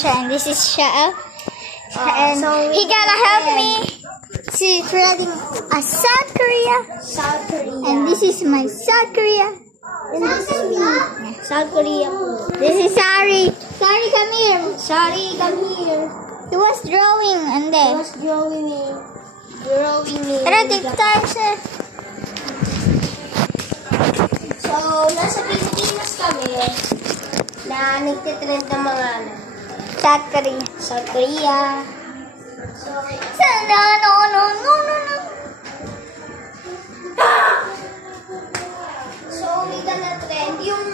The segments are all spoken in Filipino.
siya, and this is siya. And so he gotta help me to creating a South Korea. South Korea. And this is my South Korea. And this is me. South Korea. This is Sari. Sari, come here. Sorry, come here. He was drawing, and He then. was drawing me. Drawing me. Tara, TikTok siya. So, nasa Pilipinas kami na nagtitrend ng mga South Korea. South Korea. So, so we gonna trend yung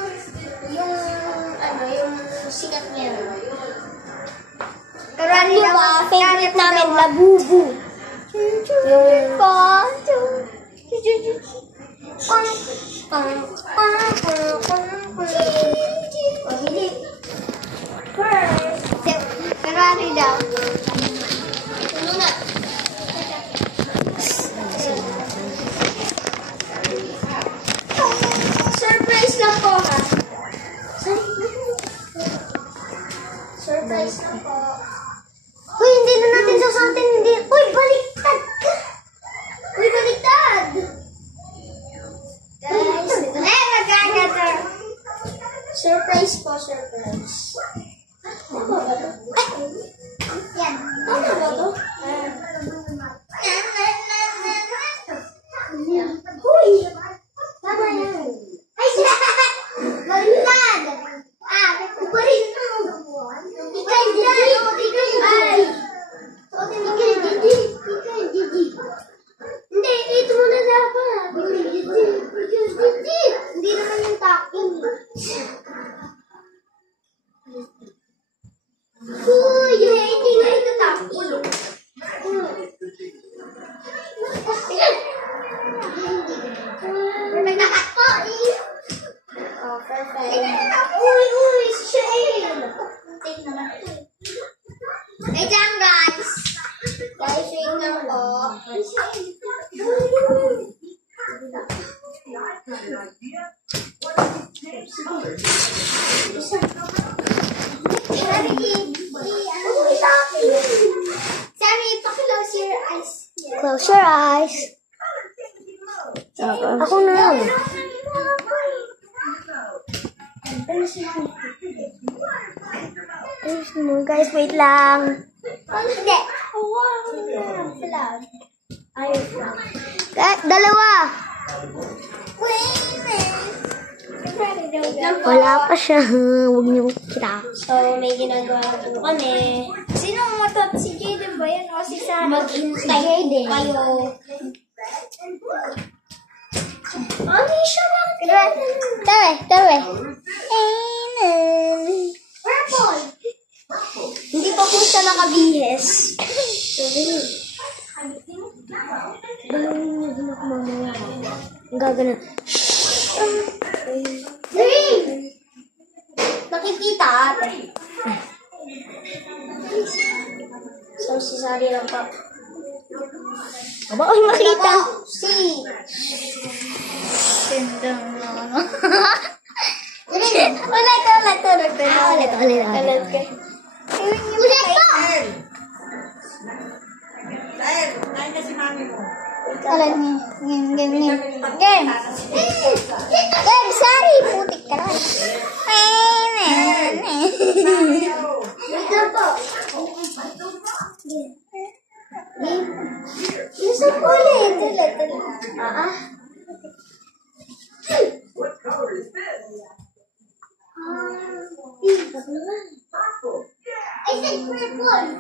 sikat niya. Karani Yung mga favorite namin, Labubu. Yung Karani daw. ano na? Surprise lang po, ha? Surprise lang po. Uy, hindi na natin sasatin. Hindi. Uy, baliktad ka! Uy, baliktad! Guys, surprise po, surprise. Tama ba to? Yan. Tama ba to? Uy! Tama yan. Ay, baliktad. Ikaw rin. Ikaw dyan. Ay! Ikaw, Gigi. Hindi, ito muna dapat. Hindi naman yung talking. Uy, hindi nga ito talking. Oh, perfect. Uy, shame. Take naman. Wait lang, guys. Guys, wait lang po. Sorry, pa-close your eyes. Close your eyes. Ako na. Guys, wait lang. Hindi. Dalawa. Wala pa siya. Huwag niyo kita. So, may ginagawa po kami. Sino mo to? Si Jaden ba yan? O si Sarah? Maghintay kayo. Ano siya lang? Tawe. Purple. Hindi pa po siya nakabihis. Ang gagana. Green! Nakikita ate. So, si Sari lang pa. Aba, ay makita. Si. Ulit po! Game. Sorry, putik ka na. Wait lang po. Isa po ulit. What color is this? I said purple.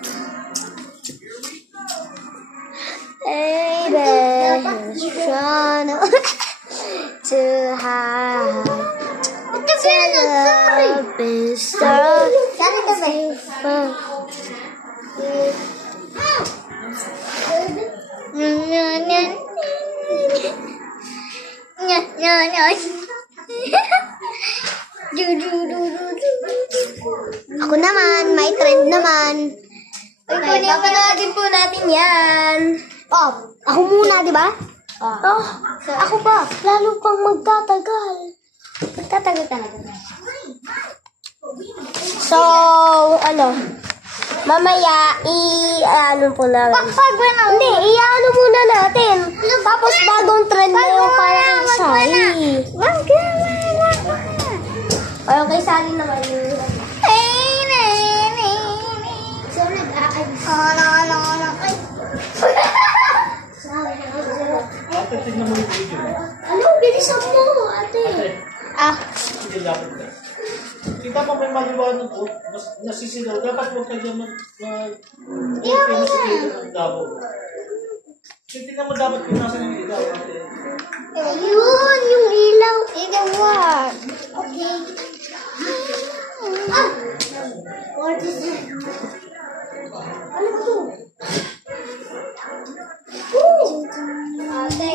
To hide. Ako naman, may trend naman. Papanoodin po natin yan. Oh, ako muna, di ba? Oh, ako ba? Lalo pang magtatagal. Magtatagal talaga. So, mamaya, i-ano po namin. Hindi, i-ano muna natin. Tapos, bagong trend na yung parang Sally. Ay, kay Sally naman yun. So, Ate, tignan mo yung video. Ano, bilisan mo, ate. Sige, lapit na. Kita mo may maliwanag po, nasisilaw. Dapat huwag ka dyan mag-pinasilaw ng Davao. Tignan mo dapat kung nasa yung ilaw. Yun, yung ilaw. Ilaw. Okay. What is it? Ano ba to? Ate.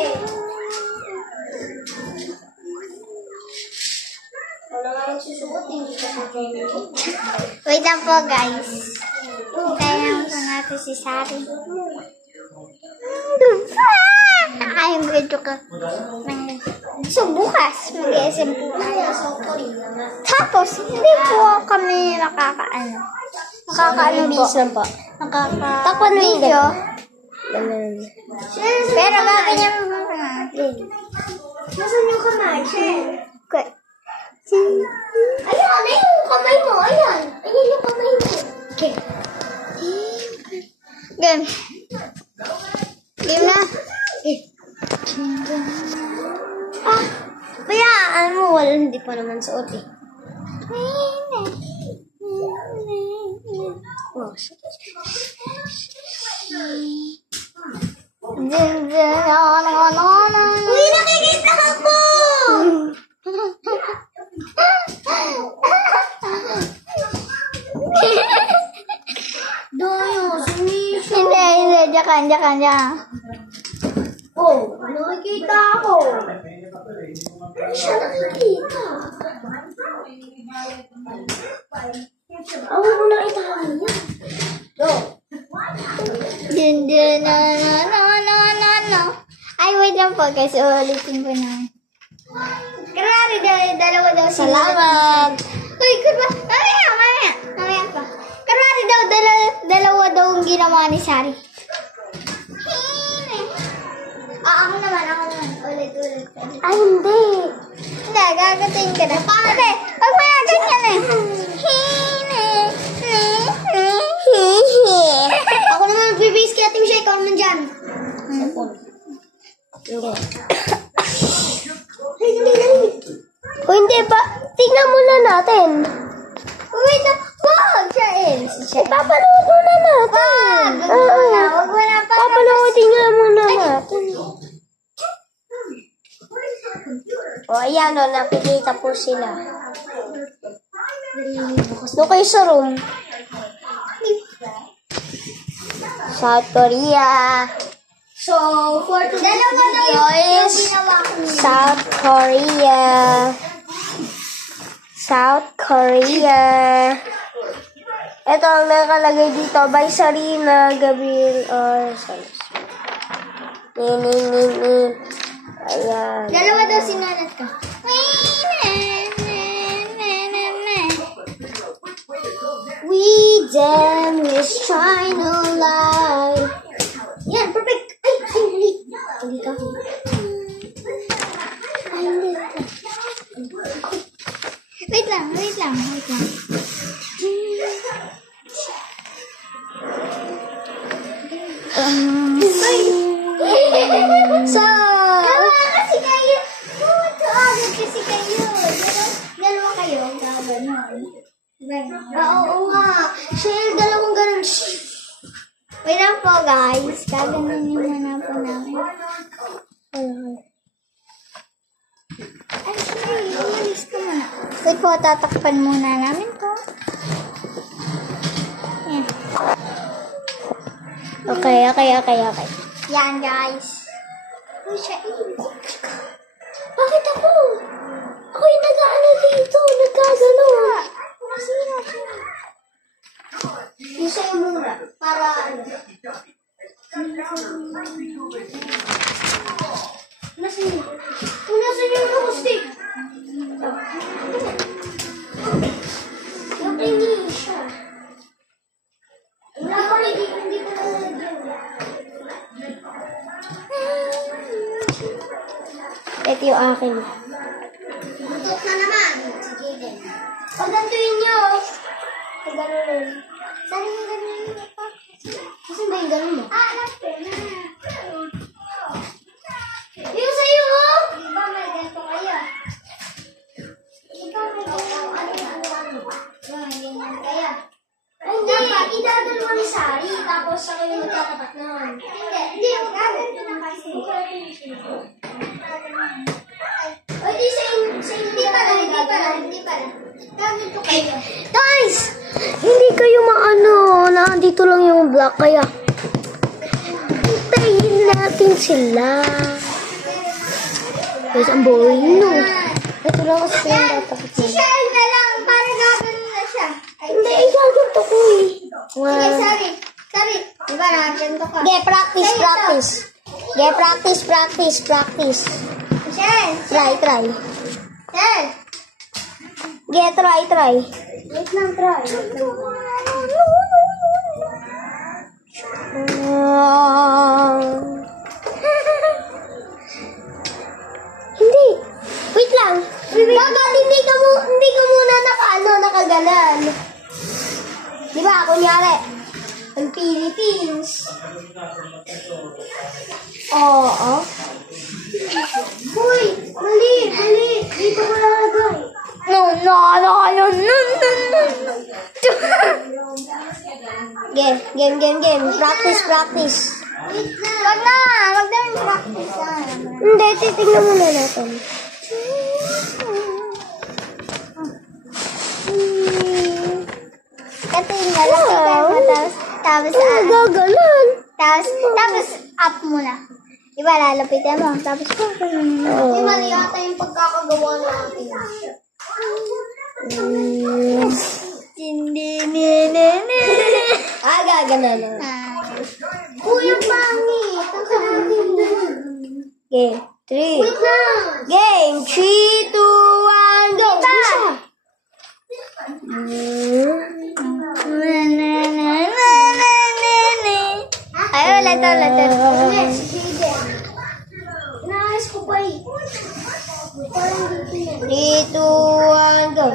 Wala nga magsusuot, hindi ka Wait lang po, guys. Hintayin po natin si Sari. Ay, yung video ka. So, bukas, mag-SM po tayo. Tapos, hindi po kami nakakaano. Nakakaano po. po. Takpan video. Pero gaganyan mo natin. Nasaan yung kamay? Okay. Ayan, yung kamay mo. Ayan. Ayan yung kamay mo. Okay. Game. Game na. Bayaan mo. Wala, hindi pa naman suot eh. Oh, Uy, nakikita ako! Hindi. Diyan. Oh, nakikita ako. Siya nakikita. Ako mo nakita ka niya. No. Ay, wait lang po guys. Ulitin ko na. Karari, dalawa daw sila. Salamat. Uy, kurba. Mamaya pa. Karari daw, dalawa daw ang ginawa ni Sari. Ako naman. Ulit. Ay, hindi. Hindi, gagating ka na. Pare, pag mga ganyan eh. Ako naman magbibase kaya Team Shy. Ikaw naman dyan. O hindi ba? Tingnan muna natin. Wait, wag! Ipapanood muna natin. Wag mo na pa. Papanoodin nga muna natin. O, ayan o. Nakikita po sila. Doon kayo sa room. South Korea. So, for today's video is South Korea. South Korea. Ito ang nakalagay dito. By Sarina Gabriel or Ayan. dalawa daw sinanat ka. We them is trying to lie. Yan, perfect. Ay, hindi. Hindi ka. Ay, hindi ka. Wait lang. So, Kasi kayo. Kasi kayo. Dalawa kayo. oo nga. Share, dalawang ganun. Wait lang po guys. Gaganon yung muna po namin. Ay, sorry. Umalis ka muna. Wait po, tatakpan muna namin to. Yan. Okay. Yan guys. Uy, siya. Bakit ako? Ako yung nag-ano dito. Nagkagano. Sino? Yung sa'yo muna. Para ano. Nasaan yung stick? Ito yung akin. Tutok na naman. Si Jaden. Pagdantuin nyo. Pagdanunin. Saan yung ganun yung pa? Kasi ba yung ganun mo? Alam ko na. Yung sa'yo, oh! Di ba may ganito kayo? Di ba may ganito ano? May ganyan kayo. Ay, hindi. Idadal mo ni Sari, tapos sa kayo magkatapat nun. Hindi. Gaganto na kasi. O, di sa Hindi pala. Gaganto kayo. Guys! Hindi kayo maano. Nandito lang yung block, kaya hintayin natin sila. Guys, ang boring, no? Ito lang kasi yung tatapos Si na. Shell na lang. Para gagano na siya. Hindi, igaganto ko eh. Sige, sorry. Di ba nakaganto ka? Okay, practice. Okay, practice. Shell. Try. Shell. Okay, try. Wait lang, try. Hindi. Wait lang. Dapat hindi ka muna nakaganan. Di ba, kunyari, ang Philippines. Oo. Uy, mali. Dito ko lalagay. No. Game. Practice. Wag na yung practice. Hindi, titignan muna natin. Ito yung lalaki mo. Tapos Gagalan. tapos up muna. Diba, lalapitan mo. Tapos Yung mali ata yung pagkakagawa natin. Gaganan. Kuya, pangit. Ang natin. Game. 3. Wait lang. Game. 3, 2, 1, go. Ay, ulit. Inaayos ko pa eh. 3, 2, 1, go.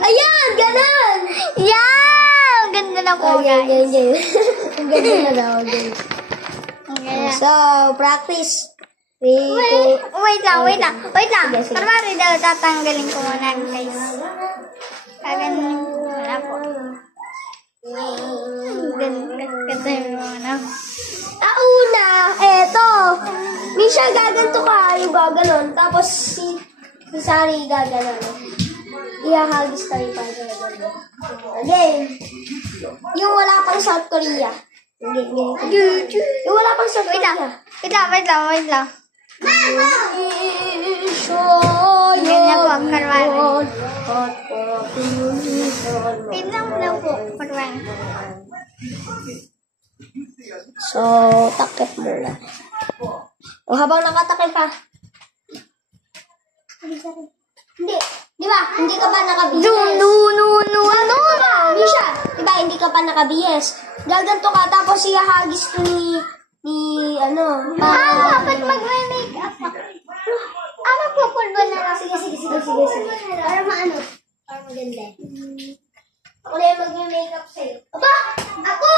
Ayan! Ganon! Yan! Ganda na po, guys. Ang ganda na daw. Okay. So, practice. 3, 2, Wait lang. Sige. Parang daw tatanggalin ko muna, guys. Kaganin wala po. Ganda yung muna. una, eto. Misha, gaganto ka. Yung gaganon. Tapos si Sari gaganon. Ihahagis tayo pa. Game. Yung wala pang South Korea. Yung wala pang South Korea. Wait lang. Ganyan po, karwan. Wait lang po, karwan. So, takip muna. O, habang nakatakip pa. Hindi. Di ba? Hindi ka pa naka-BS. No. Misha, di ba? Hindi ka pa naka-BS. Gaganto ka, tapos ihahagis to ni Dapat mag-make-up ako. Magpupulbo na lang. Sige. Para maano? Para maganda. Ako na yung mag-makeup sa'yo. Aba! Ako!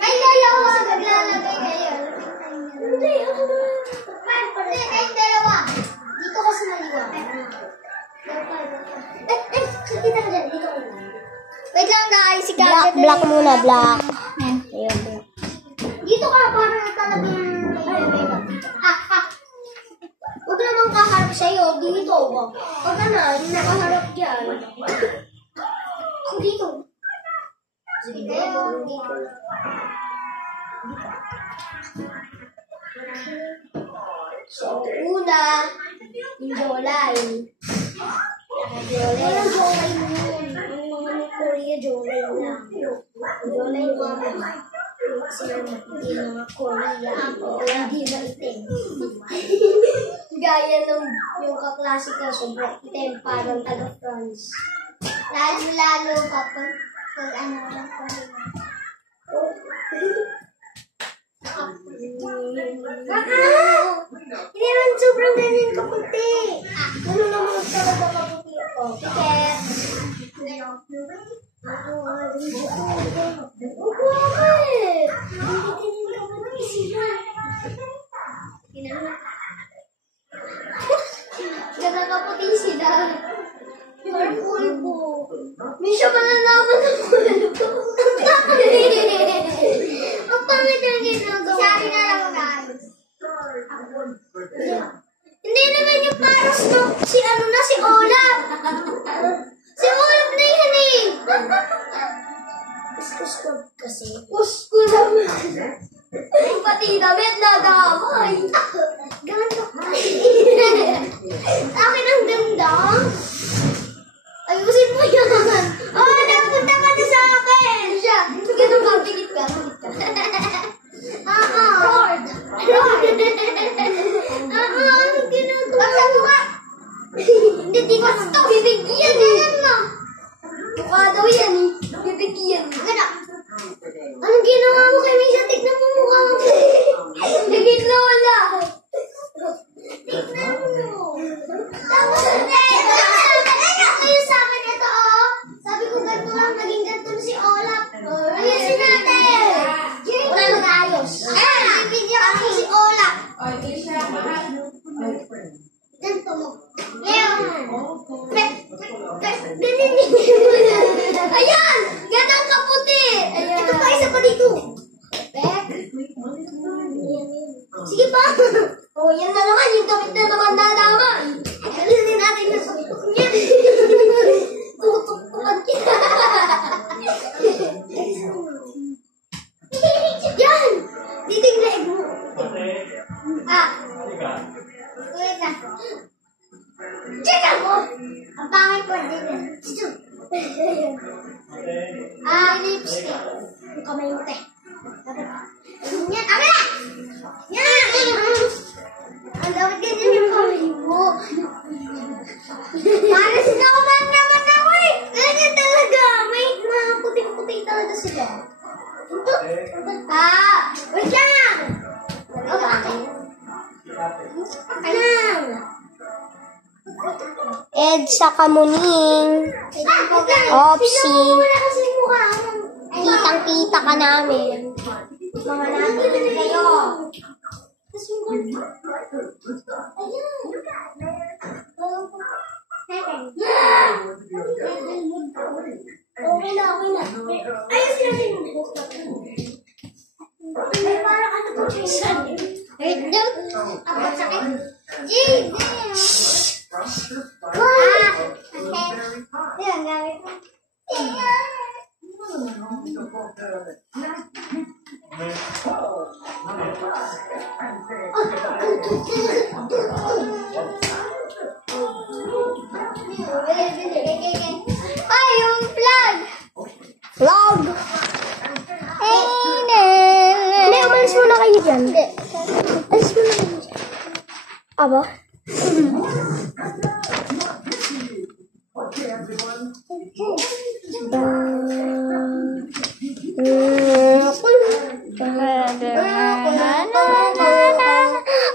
Ay, dalawa. Naglalagay kayo. Hindi. Kayong dalawa. Dito kasi maliwanag. Kita ka dyan. Dito ko lang. Wait lang, guys. Si Black muna, black. Ayan. Ayun, black. Dito ka para talaga yung makeup. Huwag naman kaharap sa'yo. Dito. Huwag ka na. Hindi nakaharap dyan. Dito. Sige kayo. Dito. So, una, yung jawline. Walang jawline mo yun. Yung mga ng Korea, jawline na. Jawline mga sila hindi mga Korea. O hindi maitim. Gaya ng yung kaklase ka, sobrang itim, parang taga-France. Lalo pa po. Hindi naman sobrang ganyan kaputi. Ano naman talaga kaputi ako? Tiket. Bakit? Hindi kaputi sila. Ganda kaputi sila. Parang pulpo. Misha pa nalaman ng pulpo. Ang pangit ang ginagawa. Sabi na lang guys. Hindi naman yung parang si Olaf. Si Olaf na yan eh. Kuskus kasi. Kuskus naman. Pati damit na damay. Ganda. Akin ang ganda. Ayusin mo yan. Napunta ka na sa akin. Siya. Ganun ka. Pikit ka. Lord. Anong ginagawa? Bakit mo ka? Hindi ko ito. Bibigyan yan mo. Mukha daw yan eh. Bibigyan. Anong ginawa mo kay Misha? Tignan mo mukha mo. Naging lola. Tignan mo. Tapos kayo sa akin ito oh. Sabi ko ganito lang. Naging ganito na si Olaf. Ayusin natin. Wala mag-ayos. Bibigyan kasi si Olaf. Ganito mo. Ayan! Ganang kaputi! Ito pa, isa pa dito. Sige pa! O, yan na naman. Yung damit na naman nadama. Alisin natin na sutok niya. Tutok-tukan kita. Yan! Diting leg mo. Wait na. Check ako! Ang pangit ko din. Lipstick. Yung kamay mo, te. Yan, akin na! Yan! Ang dawit ganyan yung kamay mo. Para snowman naman ako eh! Ganyan talaga. May mga puting-puting talaga sila. Ito. Wait lang! Akin. Akin lang. Edsa Kamuning. Opsi. Kitang-kita ka namin. Mga natin kayo. Okay na. Ayos natin yung buhok natin. May parang ano to, Jason. Wait, no. Ang sakit. Jason! Yan, gamit mo. Ay, yung flag! Vlog! Hindi, umalis muna kayo dyan. Umalis muna kayo dyan. Aba?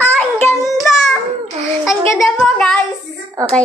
Ang ganda! Ang ganda po, guys! Okay.